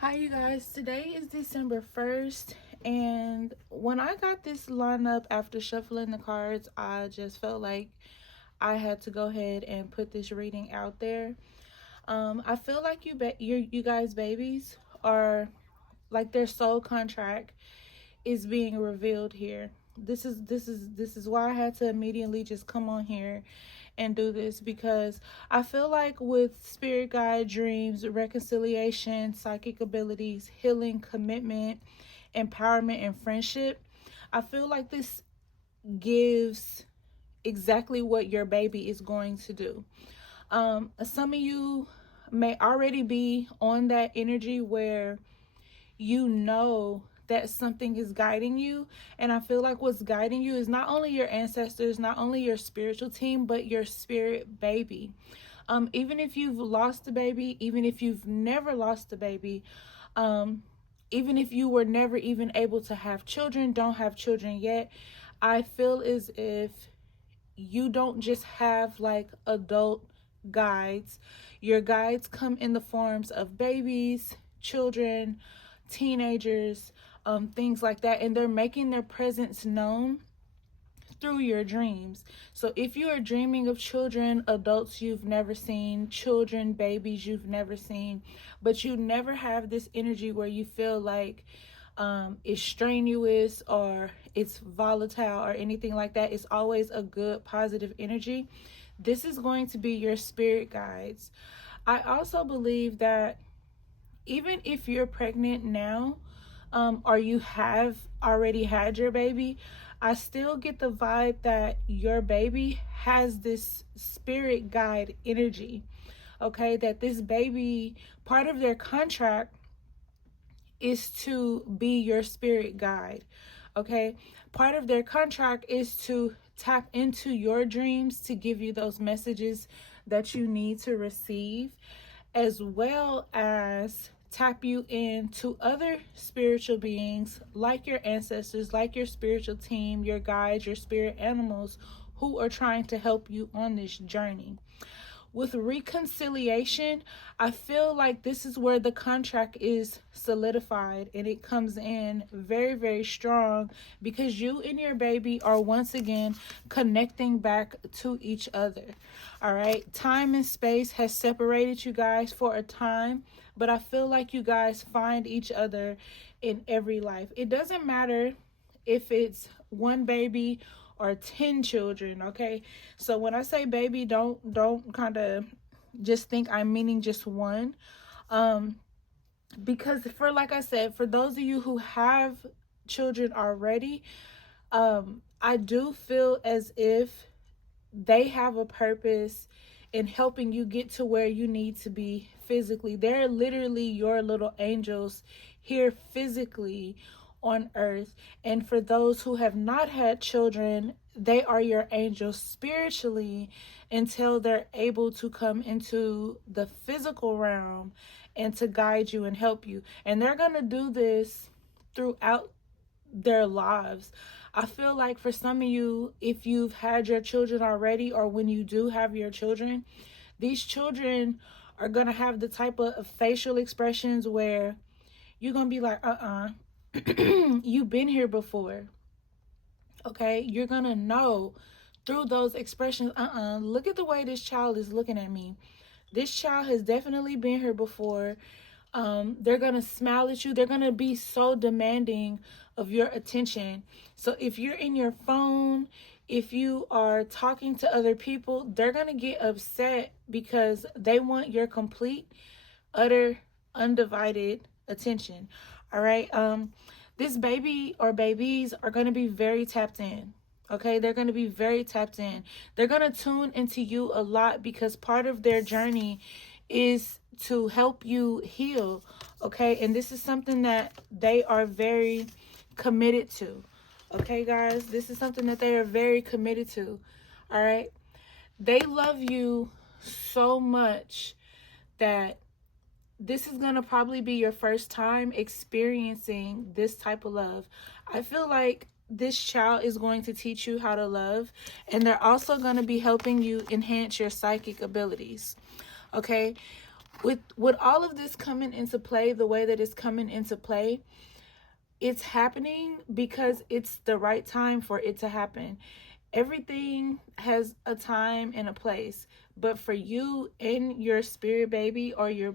Hi you guys, today is December 1st, and when I got this lineup after shuffling the cards, I just felt like I had to go ahead and put this reading out there. I feel like you guys babies are like their soul contract is being revealed here. This is why I had to immediately just come on here and do this, because I feel like with spirit guide, dreams, reconciliation, psychic abilities, healing, commitment, empowerment, and friendship, I feel like this gives exactly what your baby is going to do. Some of you may already be on that energy where you know that something is guiding you, and I feel like what's guiding you is not only your ancestors, not only your spiritual team, but your spirit baby. Even if you've lost a baby, even if you've never lost a baby, um even if you were never even able to have children, don't have children yet, I feel as if you don't just have like adult guides. Your guides come in the forms of babies, children, teenagers, things like that, and they're making their presence known through your dreams. So if you are dreaming of children, adults you've never seen, children, babies you've never seen, but you never have this energy where you feel like it's strenuous or it's volatile or anything like that, it's always a good positive energy. This is going to be your spirit guides. I also believe that even if you're pregnant now, or you have already had your baby, I still get the vibe that your baby has this spirit guide energy. Okay, that this baby, part of their contract is to be your spirit guide. Okay, part of their contract is to tap into your dreams to give you those messages that you need to receive, as well as tap you into other spiritual beings like your ancestors, like your spiritual team, your guides, your spirit animals who are trying to help you on this journey. With reconciliation, I feel like this is where the contract is solidified, and it comes in very, very strong because you and your baby are once again connecting back to each other. All right, time and space has separated you guys for a time, but I feel like you guys find each other in every life. It doesn't matter if it's one baby or 10 children. Okay, so when I say baby, don't kind of just think I'm meaning just one, um because for, like I said, for those of you who have children already, I do feel as if they have a purpose in helping you get to where you need to be physically. They're literally your little angels here physically on earth. And for those who have not had children, they are your angels spiritually until they're able to come into the physical realm and to guide you and help you. And they're going to do this throughout their lives. I feel like for some of you, if you've had your children already, or when you do have your children, these children are going to have the type of facial expressions where you're going to be like, you've been here before. Okay, you're going to know through those expressions, look at the way this child is looking at me. This child has definitely been here before. They're going to smile at you. They're going to be so demanding of your attention. So if you're in your phone, if you are talking to other people, they're going to get upset because they want your complete, utter, undivided attention. All right. This baby or babies are going to be very tapped in. Okay, they're going to be very tapped in. They're going to tune into you a lot because part of their journey is to help you heal. Okay, and this is something that they are very committed to. Okay, guys, this is something that they are very committed to. All right, they love you so much that this is going to probably be your first time experiencing this type of love. I feel like this child is going to teach you how to love, and they're also going to be helping you enhance your psychic abilities. Okay, with all of this coming into play, the way that it's coming into play, it's happening because it's the right time for it to happen. Everything has a time and a place, but for you and your spirit baby or your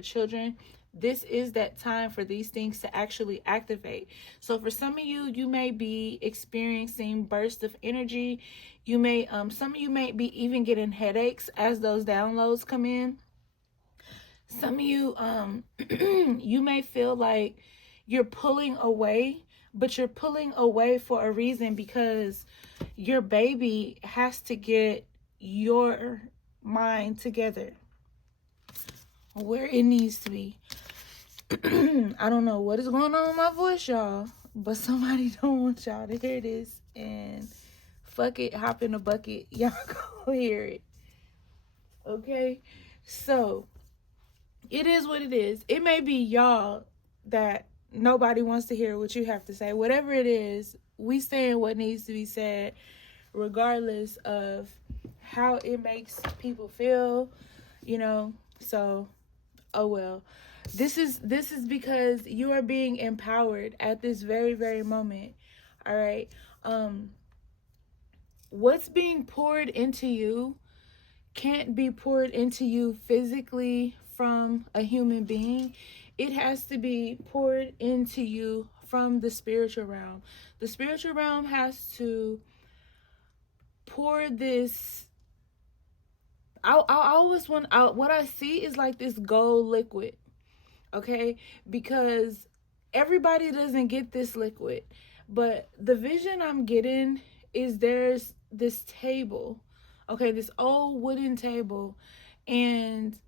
children, this is that time for these things to actually activate. So for some of you, you may be experiencing bursts of energy. You may, some of you may be even getting headaches as those downloads come in. Some of you, you may feel like you're pulling away, but you're pulling away for a reason, because your baby has to get your mind together where it needs to be. I don't know what is going on with my voice, y'all, but somebody don't want y'all to hear this, and fuck it, hop in the bucket, y'all go hear it. Okay, so it is what it is. It may be y'all that nobody wants to hear what you have to say. Whatever it is, we saying what needs to be said, regardless of how it makes people feel, you know. So, oh well. This is because you are being empowered at this very, very moment. All right. What's being poured into you can't be poured into you physically from a human being. It has to be poured into you from the spiritual realm. The spiritual realm has to pour this. I always want out. What I see is like this gold liquid, okay? Because everybody doesn't get this liquid, but the vision I'm getting is there's this table, okay, this old wooden table, and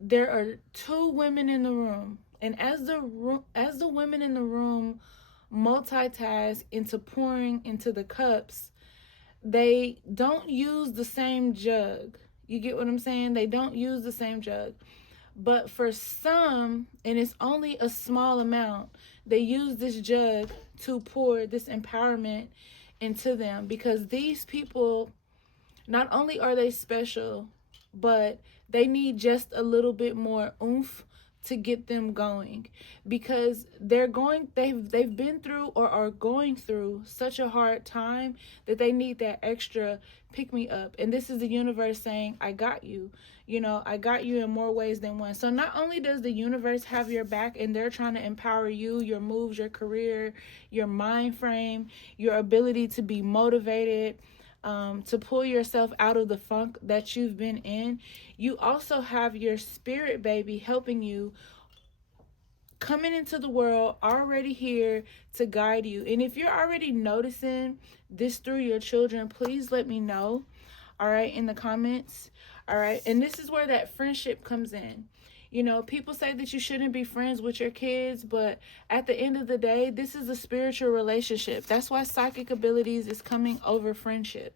there are two women in the room. And as the women in the room multitask into pouring into the cups, they don't use the same jug. You get what I'm saying? They don't use the same jug. But for some, and it's only a small amount, they use this jug to pour this empowerment into them, because these people, not only are they special, but they need just a little bit more oomph to get them going, because they've been through or are going through such a hard time that they need that extra pick me up. And this is the universe saying, I got you. You know, I got you in more ways than one. So not only does the universe have your back and they're trying to empower you, your moves, your career, your mind frame, your ability to be motivated, to pull yourself out of the funk that you've been in, you also have your spirit baby helping you, coming into the world, already here to guide you. And if you're already noticing this through your children, please let me know, all right, in the comments, all right? And this is where that friendship comes in. You know, people say that you shouldn't be friends with your kids, but at the end of the day, this is a spiritual relationship. That's why psychic abilities is coming over friendship.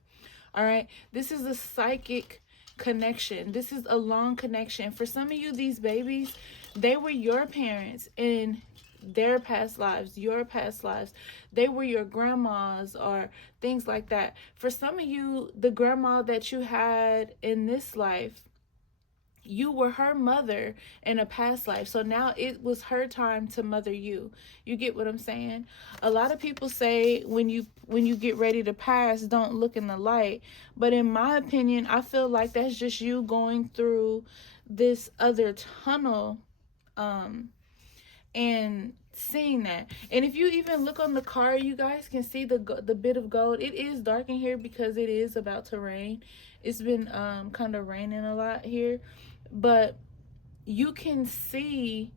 All right. This is a psychic connection. This is a long connection. For some of you, these babies, they were your parents in their past lives, your past lives. They were your grandmas or things like that. For some of you, the grandma that you had in this life, you were her mother in a past life. So now it was her time to mother you. You get what I'm saying? A lot of people say when you get ready to pass, don't look in the light. But in my opinion, I feel like that's just you going through this other tunnel and seeing that. And if you even look on the card, you guys can see the bit of gold. It is dark in here because it is about to rain. It's been kind of raining a lot here. But you can see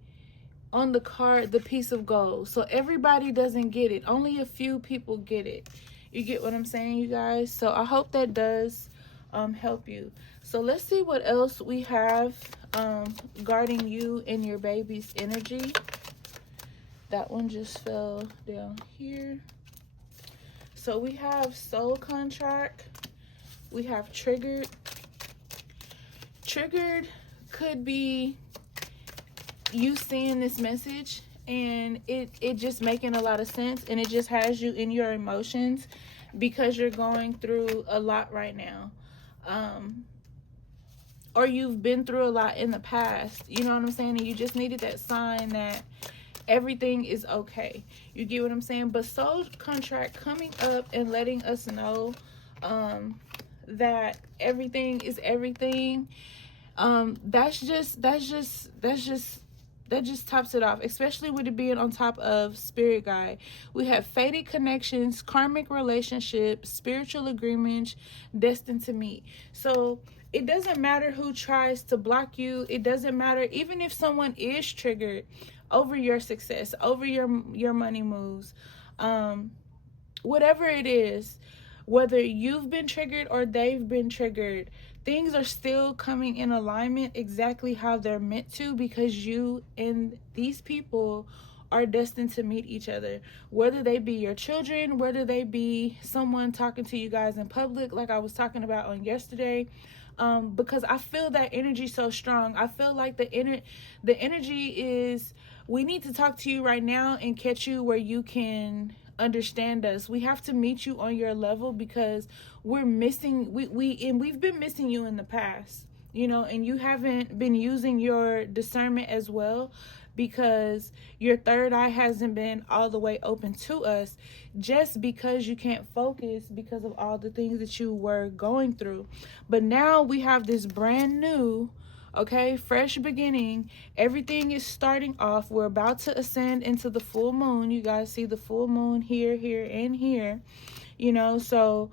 on the card the piece of gold. So everybody doesn't get it. Only a few people get it. You get what I'm saying, you guys? So I hope that does help you. So let's see what else we have guarding you and your baby's energy. That one just fell down here. So we have soul contract. We have triggered. Triggered could be you seeing this message and it just making a lot of sense, and it just has you in your emotions because you're going through a lot right now. or you've been through a lot in the past, you know what I'm saying, and you just needed that sign that everything is okay. You get what I'm saying? But soul contract coming up and letting us know that everything is everything. That just tops it off, especially with it being on top of spirit guide. We have fated connections, karmic relationships, spiritual agreements, destined to meet. So it doesn't matter who tries to block you. It doesn't matter even if someone is triggered over your success, over your money moves, whatever it is, whether you've been triggered or they've been triggered, things are still coming in alignment exactly how they're meant to, because you and these people are destined to meet each other, whether they be your children, whether they be someone talking to you guys in public like I was talking about on yesterday. Because I feel that energy so strong. I feel like the energy is, we need to talk to you right now and catch you where you can understand us. We have to meet you on your level, because we're missing, we've been missing you in the past, you know, and you haven't been using your discernment as well, because your third eye hasn't been all the way open to us, just because you can't focus because of all the things that you were going through. But now we have this brand new, okay, fresh beginning. Everything is starting off. We're about to ascend into the full moon. You guys see the full moon here, here, and here, you know, so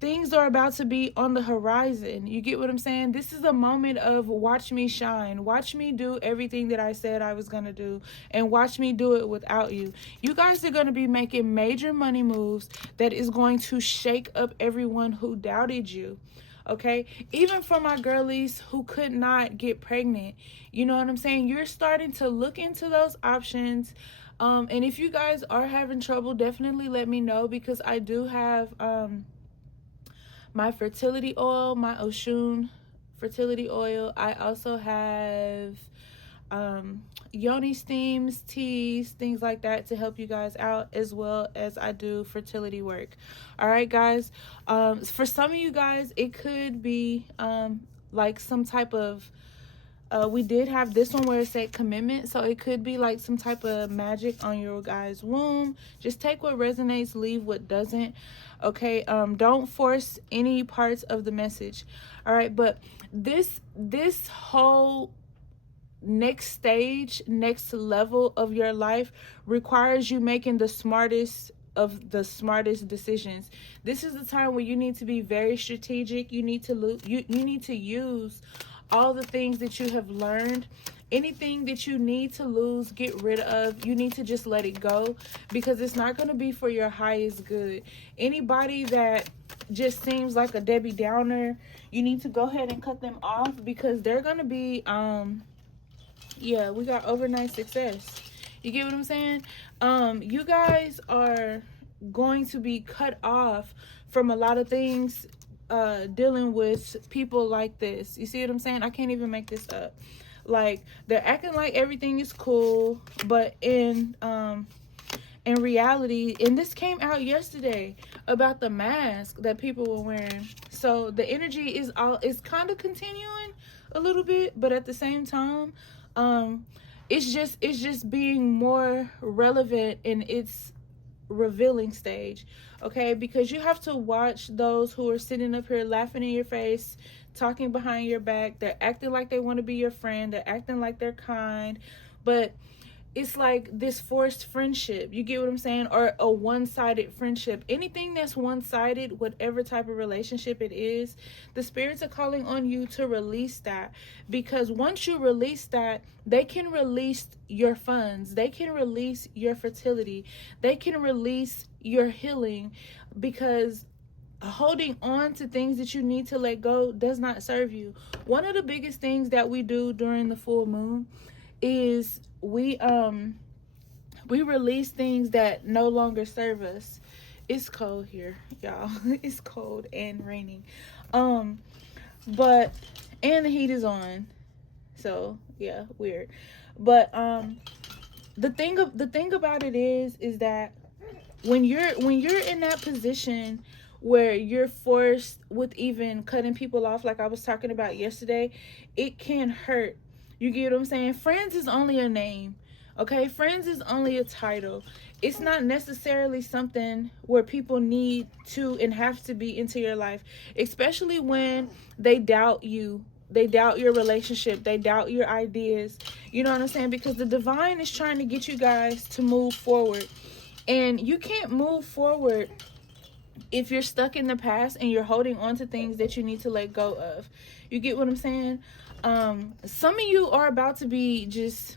things are about to be on the horizon. You get what I'm saying? This is a moment of watch me shine. Watch me do everything that I said I was going to do, and watch me do it without you. You guys are going to be making major money moves that is going to shake up everyone who doubted you. Okay, even for my girlies who could not get pregnant, you know what I'm saying? You're starting to look into those options. And if you guys are having trouble, definitely let me know, because I do have my fertility oil, my Oshun fertility oil. I also have yoni steams, teas, things like that to help you guys out, as well as I do fertility work. All right, guys. For some of you guys, it could be like some type of we did have this one where it said commitment, so it could be like some type of magic on your guys' womb. Just take what resonates, leave what doesn't. Okay, don't force any parts of the message. All right, but this whole next stage, next level of your life requires you making the smartest of the smartest decisions. This is the time where you need to be very strategic. You need to you need to use all the things that you have learned. Anything that you need to lose, get rid of. You need to just let it go, because it's not going to be for your highest good. Anybody that just seems like a Debbie Downer, you need to go ahead and cut them off, because they're going to be yeah, we got overnight success. You get what I'm saying? You guys are going to be cut off from a lot of things, dealing with people like this. You see what I'm saying? I can't even make this up. Like, they're acting like everything is cool, but in reality, and this came out yesterday about the mask that people were wearing. So the energy is kind of continuing a little bit, but at the same time, it's just being more relevant in its revealing stage. Okay, because you have to watch those who are sitting up here laughing in your face, talking behind your back. They're acting like they want to be your friend. They're acting like they're kind, but it's like this forced friendship. You get what I'm saying? Or a one-sided friendship. Anything that's one-sided, whatever type of relationship it is, the spirits are calling on you to release that. Because once you release that, they can release your funds. They can release your fertility. They can release your healing, because holding on to things that you need to let go does not serve you. One of the biggest things that we do during the full moon is we release things that no longer serve us. It's cold here, y'all. It's cold and raining. But and the heat is on. So, yeah, weird. But the thing about it is that when you're in that position where you're forced with even cutting people off, like I was talking about yesterday. It can hurt. You get what I'm saying? Friends is only a name. Okay, friends is only a title. It's not necessarily something where people need to and have to be into your life, especially when they doubt you. They doubt your relationship. They doubt your ideas. You know what I'm saying? Because the divine is trying to get you guys to move forward. And you can't move forward if you're stuck in the past and you're holding on to things that you need to let go of. You get what I'm saying? Some of you are about to be just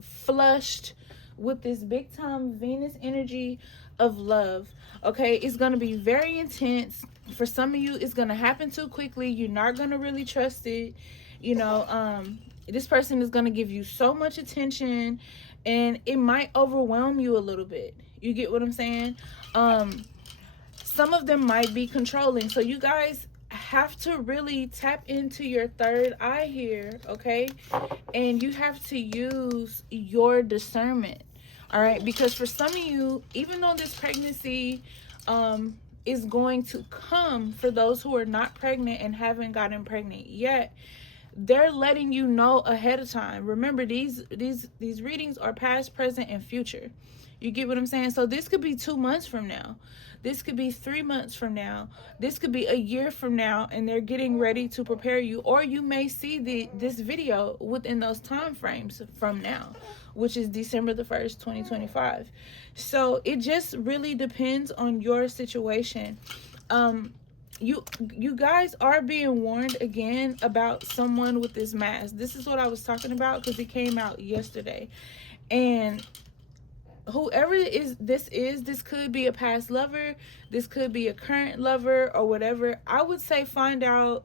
flushed with this big time Venus energy of love. Okay, it's going to be very intense. For some of you, it's going to happen too quickly. You're not going to really trust it. You know, this person is going to give you so much attention, and it might overwhelm you a little bit. You get what I'm saying? Some of them might be controlling. So you guys have to really tap into your third eye here, okay? And you have to use your discernment, all right? Because for some of you, even though this pregnancy is going to come, for those who are not pregnant and haven't gotten pregnant yet, they're letting you know ahead of time. Remember, these readings are past, present, and future. You get what I'm saying? So this could be 2 months from now. This could be 3 months from now. This could be a year from now, and they're getting ready to prepare you. Or you may see this video within those time frames from now, which is December the 1st, 2025. So it just really depends on your situation. You guys are being warned again about someone with this mask. This is what I was talking about because it came out yesterday. And whoever this could be a past lover, this could be a current lover or whatever. I would say find out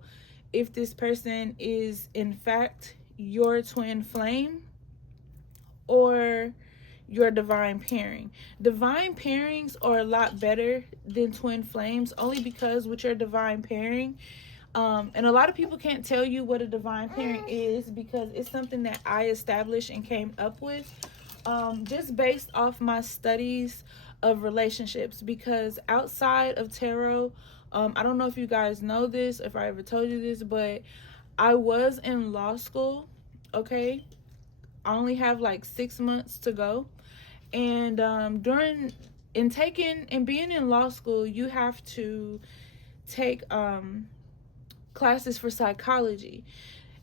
if this person is in fact your twin flame or your divine pairing. Divine pairings are a lot better than twin flames, only because with your divine pairing, and a lot of people can't tell you what a divine pairing is because it's something that I established and came up with just based off my studies of relationships. Because outside of tarot, I don't know if you guys know this, if I ever told you this, but I was in law school, okay? I only have like 6 months to go. And being in law school, you have to take classes for psychology.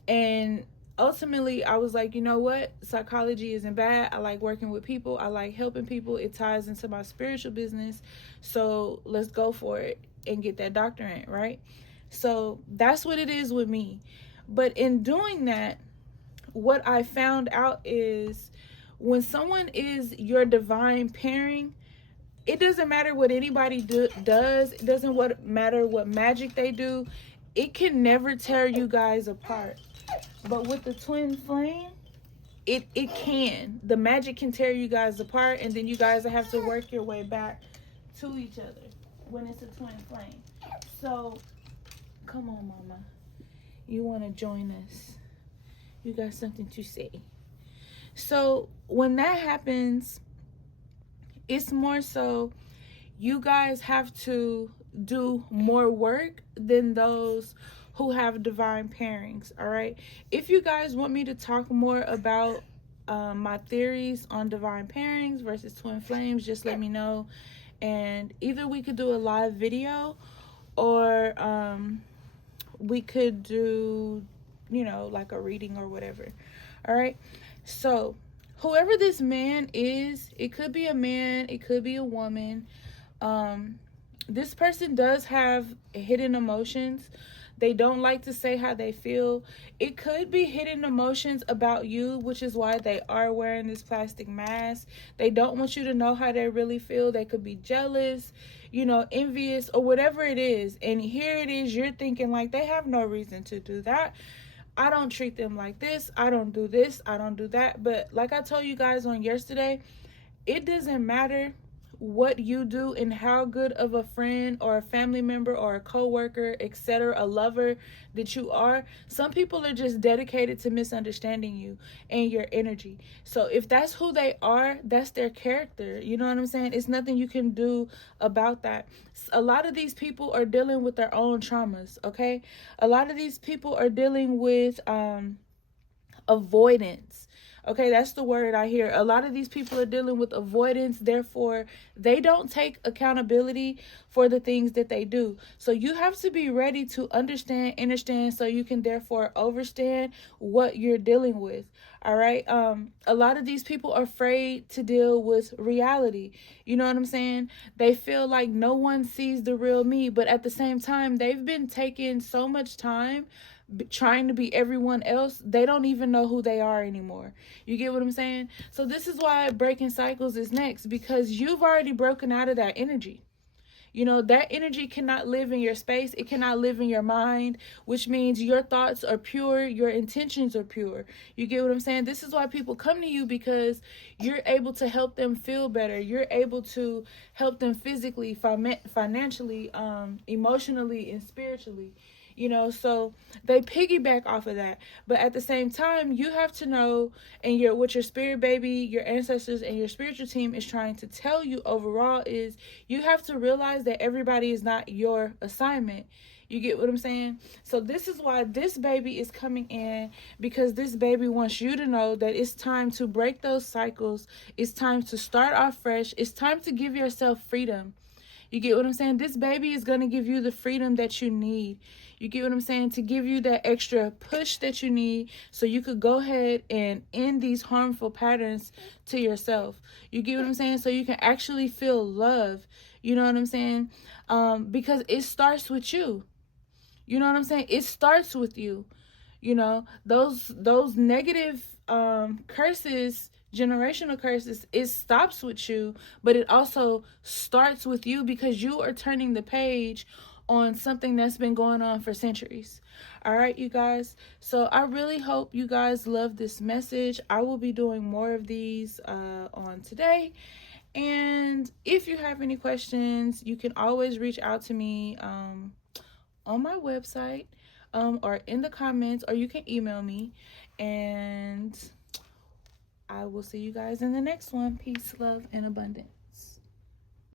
And ultimately, I was like, you know what? Psychology isn't bad. I like working with people. I like helping people. It ties into my spiritual business. So let's go for it and get that doctorate, right? So that's what it is with me. But in doing that, what I found out is when someone is your divine pairing, it doesn't matter what anybody does. It doesn't matter what magic they do. It can never tear you guys apart. But with the twin flame, it can. The magic can tear you guys apart, and then you guys have to work your way back to each other when it's a twin flame. So, come on, mama. You want to join us. You got something to say. So, when that happens, it's more so you guys have to do more work than those who have divine pairings, all right? If you guys want me to talk more about my theories on divine pairings versus twin flames, just let me know. And either we could do a live video or we could do, you know, like a reading or whatever, all right? So whoever this man is, it could be a man, it could be a woman. This person does have hidden emotions. They don't like to say how they feel. It could be hidden emotions about you, which is why they are wearing this plastic mask. They don't want you to know how they really feel. They could be jealous, you know, envious, or whatever it is. And here it is, you're thinking like, they have no reason to do that. I don't treat them like this. I don't do this. I don't do that. But like I told you guys on yesterday, it doesn't matter what you do and how good of a friend or a family member or a co-worker, etc., a lover that you are, some people are just dedicated to misunderstanding you and your energy. So if that's who they are, that's their character. You know what I'm saying? It's nothing you can do about that. A lot of these people are dealing with their own traumas, okay? A lot of these people are dealing with avoidance. Okay, that's the word I hear. A lot of these people are dealing with avoidance. Therefore, they don't take accountability for the things that they do. So you have to be ready to understand so you can therefore understand what you're dealing with. All right. A lot of these people are afraid to deal with reality. You know what I'm saying? They feel like no one sees the real me, but at the same time, they've been taking so much time trying to be everyone else, they don't even know who they are anymore. You get what I'm saying? So this is why breaking cycles is next, because you've already broken out of that energy. You know, that energy cannot live in your space. It cannot live in your mind, which means your thoughts are pure. Your intentions are pure. You get what I'm saying? This is why people come to you, because you're able to help them feel better. You're able to help them physically, financially, emotionally, and spiritually. You know, so they piggyback off of that. But at the same time, you have to know, and what your spirit baby, your ancestors, and your spiritual team is trying to tell you overall is you have to realize that everybody is not your assignment. You get what I'm saying? So this is why this baby is coming in, because this baby wants you to know that it's time to break those cycles. It's time to start off fresh. It's time to give yourself freedom. You get what I'm saying? This baby is going to give you the freedom that you need. You get what I'm saying? To give you that extra push that you need so you could go ahead and end these harmful patterns to yourself. You get what I'm saying? So you can actually feel love. You know what I'm saying? Because it starts with you. You know what I'm saying? It starts with you. You know, those negative curses, generational curses, it stops with you, but it also starts with you, because you are turning the page on something that's been going on for centuries. All right, you guys. So I really hope you guys love this message. I will be doing more of these on today. And if you have any questions, you can always reach out to me on my website, or in the comments, or you can email me. And I will see you guys in the next one. Peace, love, and abundance.